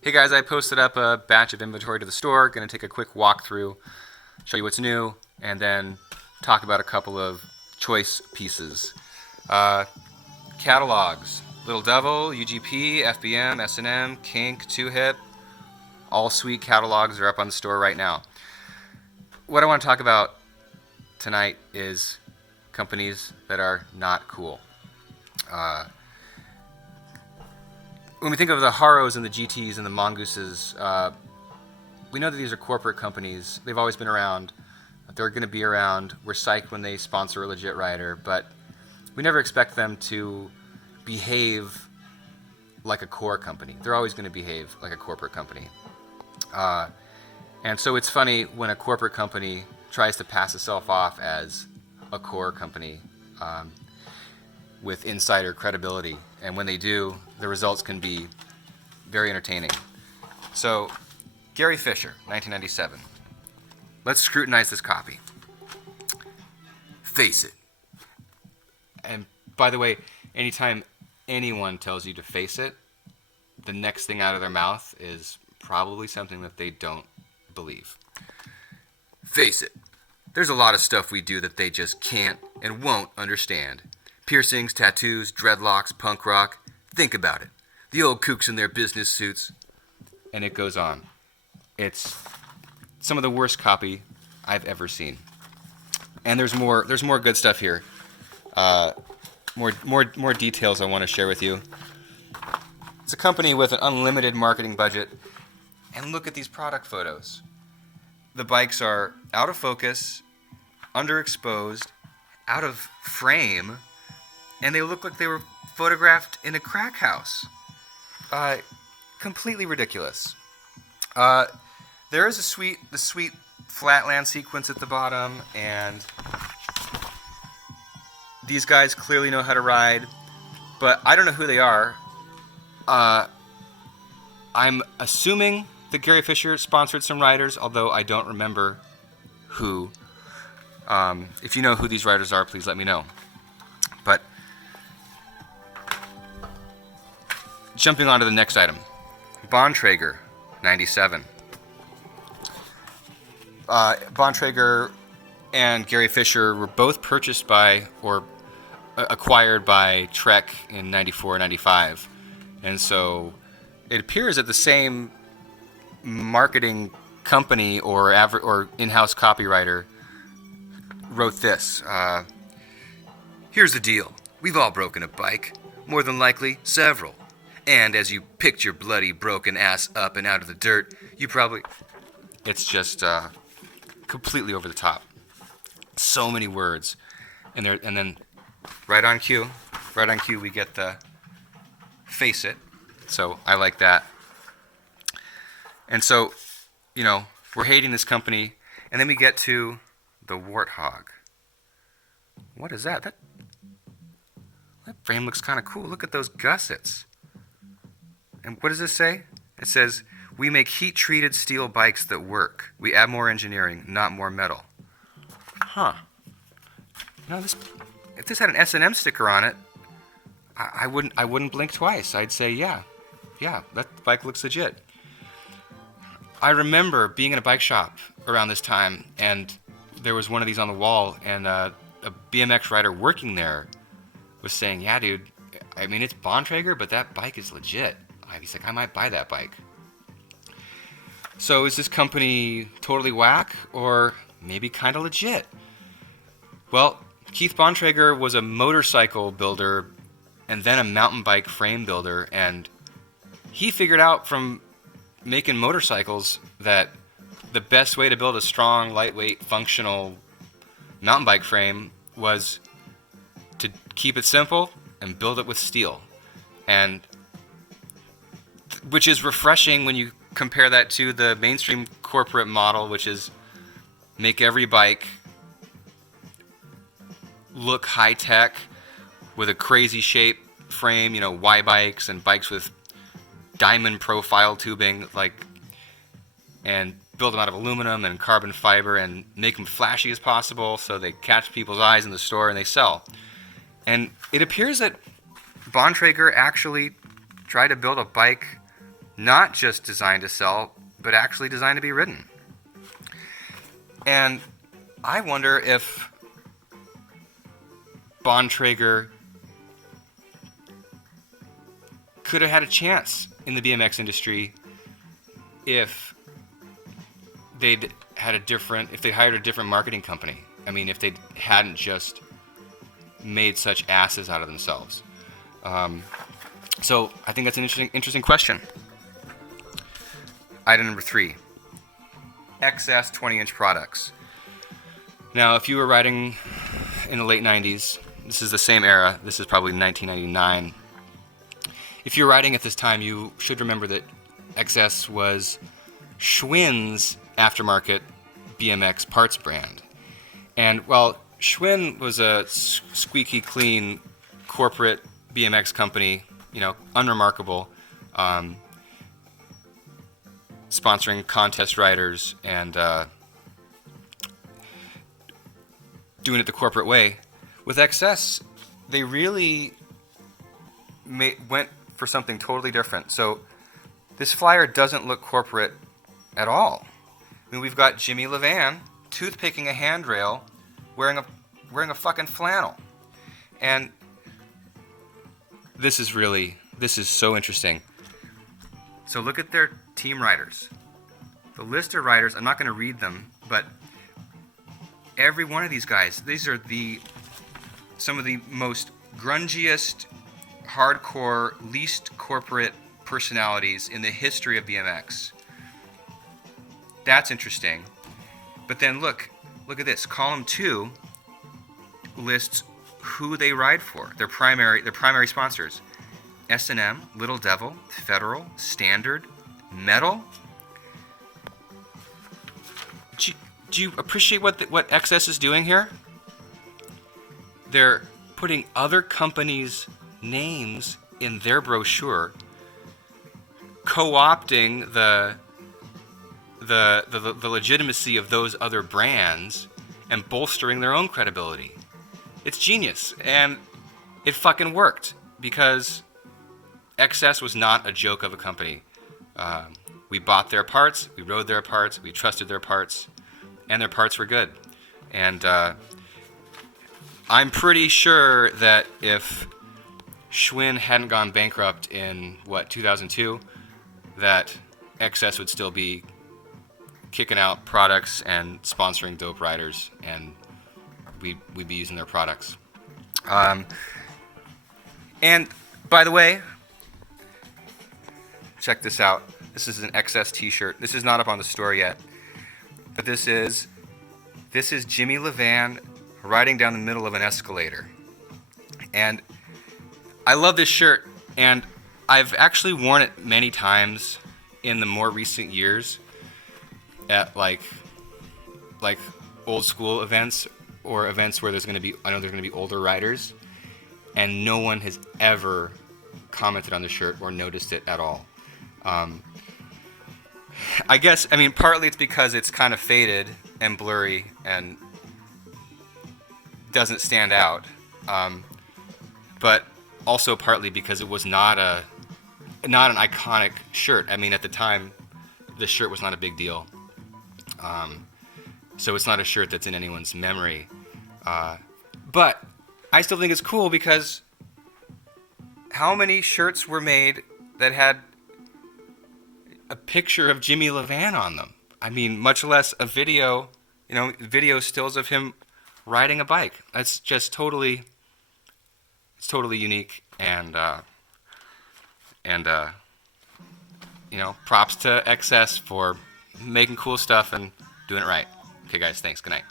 Hey guys, I posted up a batch of inventory to the store. Going to take a quick walkthrough, show you what's new, and then talk about a couple of choice pieces. Uh, Catalogs. Little Devil, UGP, FBM, S&M, Kink, 2-Hip. All sweet catalogs are up on the store right now. What I want to talk about tonight is companies that are not cool. When we think of the Haros and the GTs and the Mongooses, we know that these are corporate companies. They've always been around. They're going to be around. We're psyched when they sponsor a legit rider, but we never expect them to behave like a core company. They're always going to behave like a corporate company. And so it's funny when a corporate company tries to pass itself off as a core company with insider credibility. And when they do, the results can be very entertaining. So, Gary Fisher, 1997. Let's scrutinize this copy. Face it. And by the way, anytime anyone tells you to face it, the next thing out of their mouth is probably something that they don't believe. Face it. There's a lot of stuff we do that they just can't and won't understand. Piercings, tattoos, dreadlocks, punk rock. Think about it. The old kooks in their business suits. And it goes on. It's some of the worst copy I've ever seen. And there's more good stuff here. More details I want to share with you. It's a company with an unlimited marketing budget. And look at these product photos. The bikes are out of focus, underexposed, out of frame, and they look like they were photographed in a crack house. Completely ridiculous. There is the sweet flatland sequence at the bottom, and these guys clearly know how to ride, but I don't know who they are. I'm assuming that Gary Fisher sponsored some riders, although I don't remember who. If you know who these riders are, please let me know. But jumping on to the next item. Bontrager, 97. Bontrager and Gary Fisher were both purchased by or acquired by Trek in 94, 95. And so it appears that the same marketing company or in-house copywriter wrote this. Here's the deal. We've all broken a bike. More than likely, several. And as you picked your bloody broken ass up and out of the dirt, you probably... It's just completely over the top. So many words. And then right on cue, we get the face it. So I like that. And so, we're hating this company. And then we get to the Warthog. What is that? That frame looks kind of cool. Look at those gussets. And what does this say? It says, we make heat-treated steel bikes that work. We add more engineering, not more metal. Huh. If this had an S&M sticker on it, I wouldn't blink twice. I'd say, yeah, that bike looks legit. I remember being in a bike shop around this time, and there was one of these on the wall, and a BMX rider working there was saying, yeah, dude, I mean, it's Bontrager, but that bike is legit. He's like, I might buy that bike. So is this company totally whack or maybe kind of legit? Well, Keith Bontrager was a motorcycle builder and then a mountain bike frame builder, and he figured out from making motorcycles that the best way to build a strong, lightweight, functional mountain bike frame was to keep it simple and build it with steel. And which is refreshing when you compare that to the mainstream corporate model, which is make every bike look high-tech with a crazy shape frame, Y bikes and bikes with diamond profile tubing, and build them out of aluminum and carbon fiber and make them flashy as possible so they catch people's eyes in the store and they sell. And it appears that Bontrager actually tried to build a bike not just designed to sell, but actually designed to be ridden. And I wonder if Bontrager could have had a chance in the BMX industry if they'd hired a different marketing company. I mean, if they hadn't just made such asses out of themselves. So I think that's an interesting question. Item number 3, XS 20-inch products. Now, if you were riding in the late 90s, this is the same era, this is probably 1999. If you're riding at this time, you should remember that XS was Schwinn's aftermarket BMX parts brand. And while Schwinn was a squeaky clean corporate BMX company, unremarkable, sponsoring contest riders and doing it the corporate way, with XS, they really went for something totally different. So this flyer doesn't look corporate at all. I mean, we've got Jimmy Levan toothpicking a handrail, wearing a fucking flannel, and this is so interesting. So look at their team riders. The list of riders, I'm not going to read them, but every one of these guys, these are some of the most grungiest, hardcore, least corporate personalities in the history of BMX. That's interesting. But then look at this. Column 2 lists who they ride for. Their primary sponsors: S&M, Little Devil, Federal, Standard, Metal. Do you appreciate what XS is doing here? They're putting other companies' names in their brochure, co-opting the legitimacy of those other brands and bolstering their own credibility. It's genius, and it fucking worked, because XS was not a joke of a company. We bought their parts, we rode their parts, we trusted their parts, and their parts were good. And I'm pretty sure that if Schwinn hadn't gone bankrupt in 2002, that XS would still be kicking out products and sponsoring dope riders, and we'd be using their products. And by the way, check this out. This is an XS t-shirt. This is not up on the store yet, but this is Jimmy Levan riding down the middle of an escalator. And I love this shirt, and I've actually worn it many times in the more recent years at like old school events, or events where there's going to be older riders, and no one has ever commented on the shirt or noticed it at all. Partly it's because it's kind of faded and blurry and doesn't stand out, but also partly because it was not an iconic shirt. I mean, at the time, this shirt was not a big deal. So it's not a shirt that's in anyone's memory. But I still think it's cool, because how many shirts were made that had a picture of Jimmy Levan on them? I mean, much less a video, video stills of him riding a bike. That's just totally unique, and props to XS for making cool stuff and doing it right. Okay, guys, thanks. Good night.